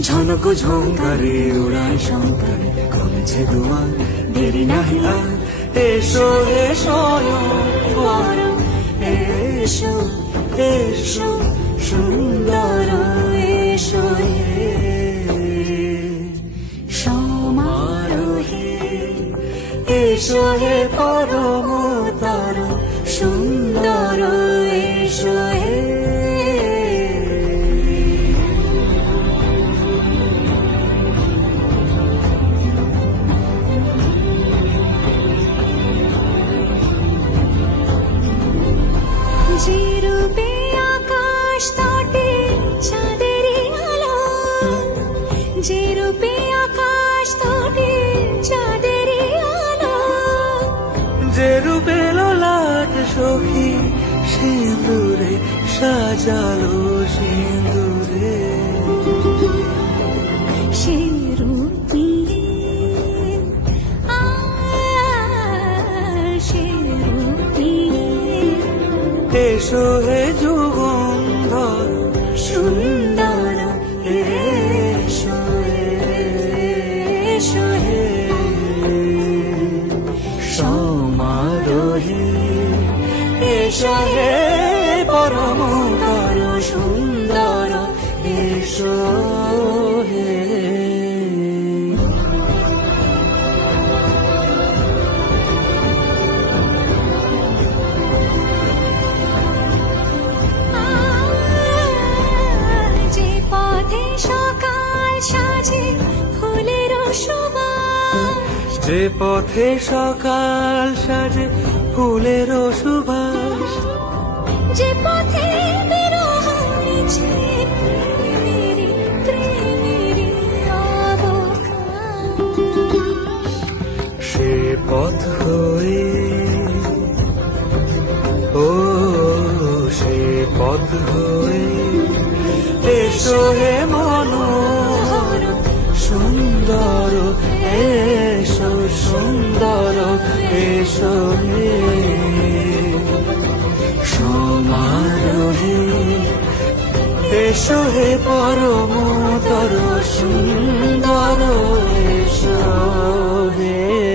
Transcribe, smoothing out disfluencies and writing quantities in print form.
ঝনক ঝঙ্কারে উড়ায় শঙ্কারে কমেছে দুয়ার দেরি নাহি আর এসো এসো বরং এসো এসো সুন্দর এসো হে সমারোহে এসো হে পরমতর সুন্দর এসো হে যে রূপে আকাশ তটে চাঁদেরই আলো যে রূপে আকাশ তটে চাঁদেরই আলো যে রূপে ললাট সখী সিঁদুরে সাজালো সিঁদুরে সে রূপী এসো হে যুগন্ধর সুন্দর এসো এসো হে সমারোহে এসো হে পরমতর সুন্দর এসো হে যে পথে সকাল সাজে ফুলের সুবাস যে পথে বিরহ মিছে প্রেমেরই অবকাশ সে পথ হয়ে ও সে পথ হয়ে এসো হে মনোহর সুন্দর এসো সুন্দর এসো হে সমারোহে এসো হে পরমতর সুন্দর এসো হে